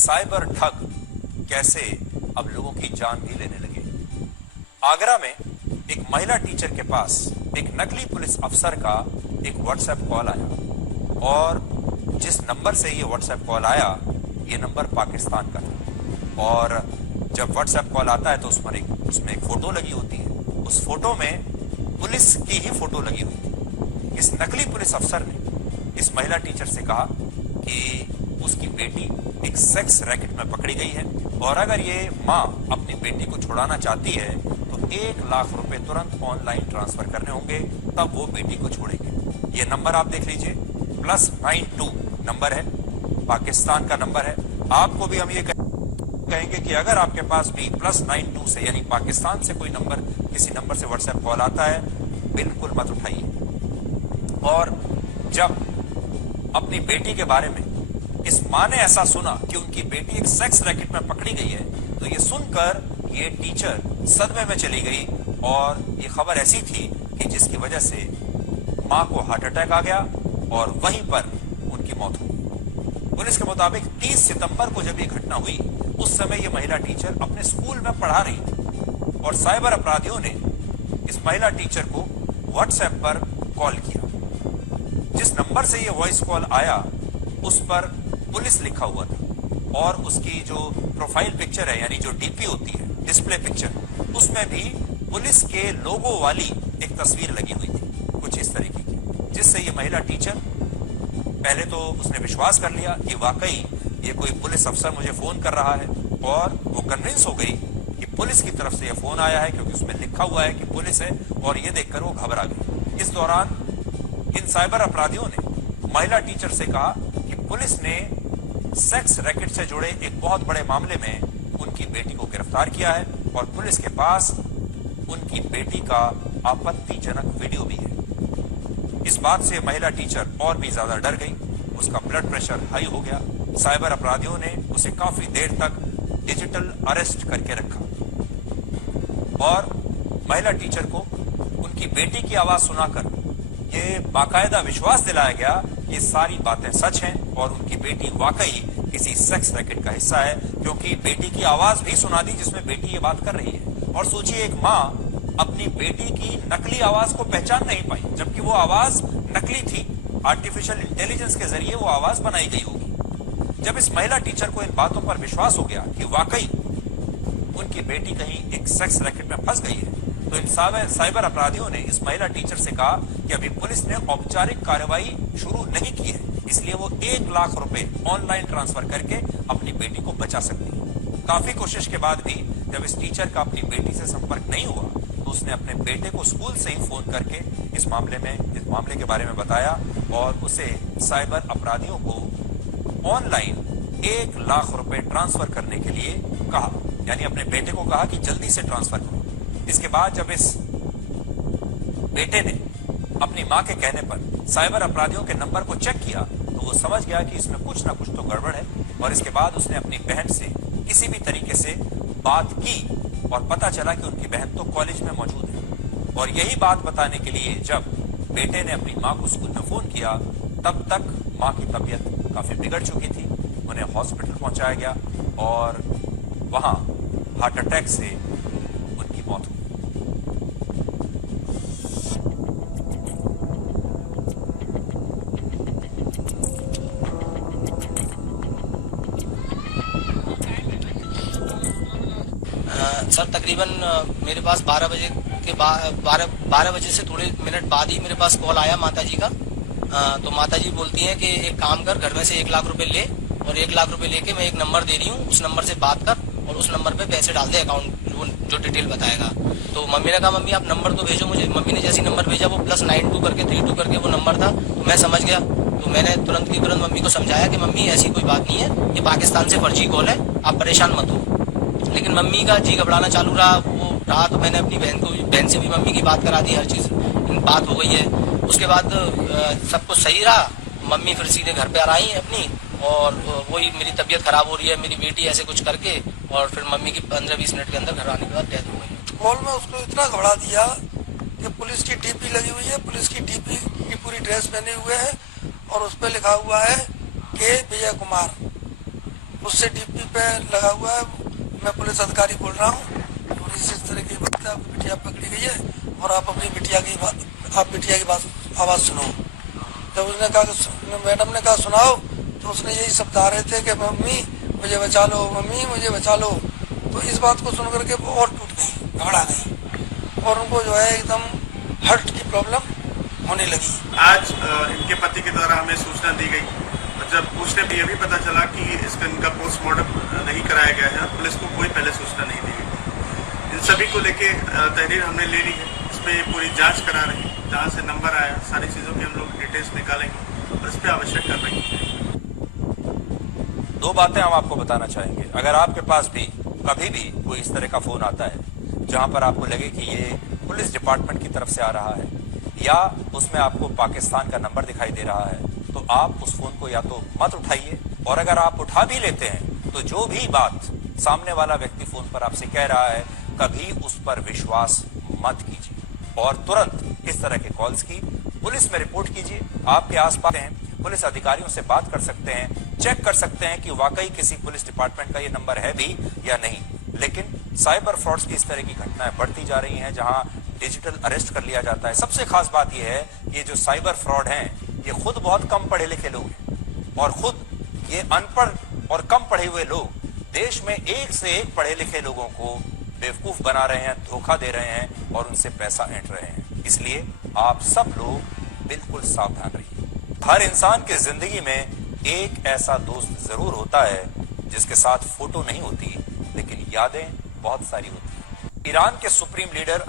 Cyber ठग कैसे अब लोगों की जान भी लेने लगे। आगरा में एक महिला टीचर के पास एक नकली पुलिस अफसर का एक व्हाट्सएप कॉल आया और जिस नंबर से ये व्हाट्सएप कॉल आया ये नंबर पाकिस्तान का था। और जब व्हाट्सएप कॉल आता है तो उसमें एक फोटो लगी होती है। उस फोटो में पुलिस की ही फोटो लगी हुई थी। इस नकली पुलिस अफसर ने इस महिला टीचर से कहा कि उसकी बेटी एक सेक्स रैकेट में पकड़ी गई है और अगर ये माँ अपनी बेटी को छुड़ाना चाहती है तो 1 लाख रुपए तुरंत ऑनलाइन ट्रांसफर करने होंगे, तब वो बेटी को छोड़ेंगे। ये नंबर आप देख लीजिए, +92 नंबर है, पाकिस्तान का नंबर है। आपको भी हम ये कहेंगे कि अगर आपके पास भी +92 से यानी पाकिस्तान से कोई नंबर, किसी नंबर से व्हाट्सएप कॉल आता है, बिल्कुल मत उठाइए। और जब अपनी बेटी के बारे में इस माँ ने ऐसा सुना कि उनकी बेटी एक सेक्स रैकेट में पकड़ी गई है, तो ये सुनकर ये टीचर सदमे में चली गई और ये खबर ऐसी थी कि जिसकी वजह से माँ को हार्ट अटैक आ गया और वहीं पर उनकी मौत हो गई। पुलिस के मुताबिक 30 सितंबर को जब ये घटना हुई, उस समय ये महिला टीचर अपने स्कूल में पढ़ा रही थी और साइबर अपराधियों ने इस महिला टीचर को व्हाट्सएप पर कॉल किया। जिस नंबर से ये वॉइस कॉल आया उस पर पुलिस लिखा हुआ था और उसकी जो प्रोफाइल पिक्चर है यानी जो डीपी होती है, डिस्प्ले पिक्चर, उसमें भी पुलिस के लोगो वाली एक तस्वीर लगी हुई थी कुछ इस तरीके की, जिससे ये महिला टीचर पहले तो उसने विश्वास कर लिया कि वाकई ये कोई पुलिस अफसर मुझे फोन कर रहा है और वो कन्विंस हो गई कि पुलिस की तरफ से ये फोन आया है क्योंकि उसमें लिखा हुआ है कि पुलिस है, और ये देखकर वो घबरा गई। इस दौरान इन साइबर अपराधियों ने महिला टीचर से कहा कि पुलिस ने सेक्स रैकेट से जुड़े एक बहुत बड़े मामले में उनकी बेटी को गिरफ्तार किया है और पुलिस के पास उनकी बेटी का आपत्तिजनक वीडियो भी है। इस बात से महिला टीचर और भी ज्यादा डर गई, उसका ब्लड प्रेशर हाई हो गया। साइबर अपराधियों ने उसे काफी देर तक डिजिटल अरेस्ट करके रखा और महिला टीचर को उनकी बेटी की आवाज सुनाकर ये बाकायदा विश्वास दिलाया गया कि ये सारी बातें सच हैं और उनकी बेटी वाकई किसी सेक्स रैकेट का हिस्सा है, क्योंकि बेटी की आवाज भी सुना दी जिसमें बेटी ये बात कर रही है। और सोचिए, एक माँ अपनी बेटी की नकली आवाज को पहचान नहीं पाई, जबकि वो आवाज नकली थी, आर्टिफिशियल इंटेलिजेंस के जरिए वो आवाज बनाई गई होगी। जब इस महिला टीचर को इन बातों पर विश्वास हो गया कि वाकई उनकी बेटी कहीं एक सेक्स रैकेट में फंस गई है, तो इन साइबर अपराधियों ने इस महिला टीचर से कहा कि अभी पुलिस ने औपचारिक कार्रवाई शुरू नहीं की है, इसलिए वो 1 लाख रुपए ऑनलाइन ट्रांसफर करके अपनी बेटी को बचा सकती है। काफी कोशिश के बाद भी जब इस टीचर का अपनी बेटी से संपर्क नहीं हुआ तो उसने अपने बेटे को स्कूल से ही फोन करके इस मामले के बारे में बताया और उसे साइबर अपराधियों को ऑनलाइन 1 लाख रुपए ट्रांसफर करने के लिए कहा, यानी अपने बेटे को कहा कि जल्दी से ट्रांसफर करो। इसके बाद जब इस बेटे ने अपनी मां के कहने पर साइबर अपराधियों के नंबर को चेक किया तो वो समझ गया कि इसमें कुछ ना कुछ तो गड़बड़ है और इसके बाद उसने अपनी बहन से किसी भी तरीके से बात की और पता चला कि उनकी बहन तो कॉलेज में मौजूद है। और यही बात बताने के लिए जब बेटे ने अपनी मां को स्कूल में फोन किया तब तक मां की तबीयत काफी बिगड़ चुकी थी, उन्हें हॉस्पिटल पहुंचाया गया और वहां हार्ट अटैक से उनकी मौत हुई। सर तकरीबन मेरे पास 12 बजे के बाद 12 बजे से थोड़े मिनट बाद ही मेरे पास कॉल आया माता जी का। तो माता जी बोलती हैं कि एक काम कर, घर में से 1 लाख रुपए ले और 1 लाख रुपए लेके मैं एक नंबर दे रही हूँ, उस नंबर से बात कर और उस नंबर पे पैसे डाल दे अकाउंट जो डिटेल बताएगा। तो मम्मी ने कहा मम्मी आप नंबर तो भेजो मुझे। मम्मी ने जैसी नंबर भेजा वो +92 करके 32 करके वो नंबर था, तो मैं समझ गया। तो मैंने तुरंत की तुरंत मम्मी को समझाया कि मम्मी ऐसी कोई बात नहीं है, ये पाकिस्तान से फर्जी कॉल है, आप परेशान मत हो। लेकिन मम्मी का जी घबराना चालू रहा तो मैंने अपनी बहन से भी मम्मी की बात करा दी, हर चीज बात हो गई है। उसके बाद सब कुछ सही रहा, मम्मी फिर सीधे घर पे आ रही है अपनी और वही मेरी तबीयत खराब हो रही है, मेरी बेटी ऐसे कुछ करके, और फिर मम्मी की 15-20 मिनट के अंदर घर आने के बाद डेथ हो गई। कॉल में उसको इतना घबरा दिया कि पुलिस की डीपी लगी हुई है, पुलिस की डीपी की पूरी ड्रेस पहने हुए है और उस पर लिखा हुआ है के विजय कुमार। उससे डीपी पे लगा हुआ है, मैं पुलिस अधिकारी बोल रहा हूँ और इस तरह की बात है, आपकी बिटिया पकड़ी गई है और आप अपनी बिटिया की बात आवाज़ सुनो। जब उसने कहा, मैडम ने कहा सुनाओ, तो उसने यही शब्द आ रहे थे कि मम्मी मुझे बचा लो, मम्मी मुझे बचा लो। तो इस बात को सुन करके वो और टूट गई, घबरा गई और उनको जो है एकदम हार्ट की प्रॉब्लम होने लगी। आज इनके पति के द्वारा हमें सूचना दी गई और जब पूछने पर यह भी पता चला कि इनका पोस्टमार्टम नहीं कराया गया है, पुलिस को कोई पहले सूचना नहीं दी गई। इन सभी को लेके तहरीर हमने ले ली है, इसमें पूरी जांच करा रहे हैं, जहाँ से नंबर आया सारी चीज़ों की हम लोग डिटेल्स निकालेंगे और इस पर आवश्यक कार्रवाई करेंगे। दो बातें हम आपको बताना चाहेंगे। अगर आपके पास भी कभी भी कोई इस तरह का फोन आता है जहां पर आपको लगे कि ये पुलिस डिपार्टमेंट की तरफ से आ रहा है या उसमें आपको पाकिस्तान का नंबर दिखाई दे रहा है, तो आप उस फोन को या तो मत उठाइए, और अगर आप उठा भी लेते हैं तो जो भी बात सामने वाला व्यक्ति फोन पर आपसे कह रहा है कभी उस पर विश्वास मत कीजिए और तुरंत इस तरह के कॉल्स की पुलिस में रिपोर्ट कीजिए। आपके आसपास हैं, पुलिस अधिकारियों से बात कर सकते हैं, चेक कर सकते हैं कि वाकई किसी पुलिस डिपार्टमेंट का ये नंबर है भी या नहीं। लेकिन साइबर फ्रॉड्स की इस तरह की घटनाएं बढ़ती जा रही हैं जहां डिजिटल अरेस्ट कर लिया जाता है। सबसे खास बात यह है ये जो साइबर फ्रॉड हैं ये खुद बहुत कम पढ़े लिखे लोग हैं और खुद ये अनपढ़ और कम पढ़े हुए लोग देश में एक से एक पढ़े लिखे लोगों को बेवकूफ बना रहे हैं, धोखा दे रहे हैं और उनसे पैसा ऐंठ रहे हैं। इसलिए आप सब लोग बिल्कुल सावधान रहिए। हर इंसान की जिंदगी में एक ऐसा दोस्त जरूर होता है जिसके साथ फोटो नहीं होती लेकिन यादें बहुत सारी होती हैं। ईरान के सुप्रीम लीडर